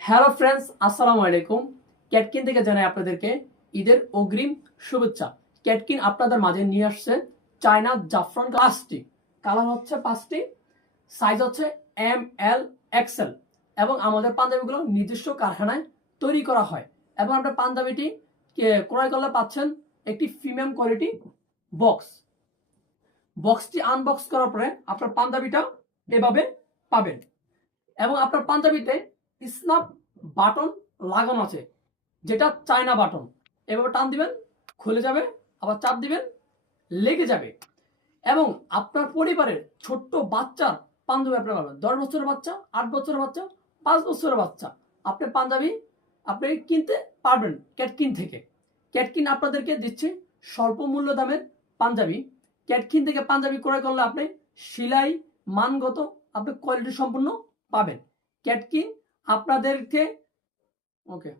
Hello friends, আসসালামু আলাইকুম। ক্যাটকিন থেকে জানাই আপনাদেরকে ঈদের অগ্রিম শুভেচ্ছা। ক্যাটকিন আপনাদের মাঝে নিয়ে আসছে চায়না জাফরান 5টি কালার হচ্ছে 5টি, সাইজ হচ্ছে ML XL এবং আমাদের পাঞ্জাবিগুলো নিজস্ব কারখানায় তৈরি করা হয় এবং আপনার পাঞ্জাবিটি ক্রয় করলে পাচ্ছেন একটি প্রিমিয়াম কোয়ালিটি বক্স। বক্সটি আনবক্স করার পরে আপনার পাঞ্জাবিটা এভাবে পাবেন এবং আপনার পাঞ্জাবিতে স্ন্যাপ বাটন লাগানো আছে, যেটা চায়না বাটন। এভাবে টান দিবেন, খুলে যাবে, আবার চাপ দিবেন, লেগে যাবে। এবং আপনার পরিবারের ছোট্ট বাচ্চার পাঞ্জাবি আপনি পাবেন। 10 বছরের বাচ্চা, 8 বছরের বাচ্চা, 5 বছরের বাচ্চা, আপনি পাঞ্জাবি আপনি কিনতে পারবেন ক্যাটকিন থেকে। ক্যাটকিন আপনাদেরকে দিচ্ছে স্বল্প মূল্য দামের পাঞ্জাবি। ক্যাটকিন থেকে পাঞ্জাবি ক্রয় করলে আপনি সেলাই মানগত আপনি কোয়ালিটি সম্পূর্ণ পাবেন। ক্যাটকিন আপনাদেরকে ওকে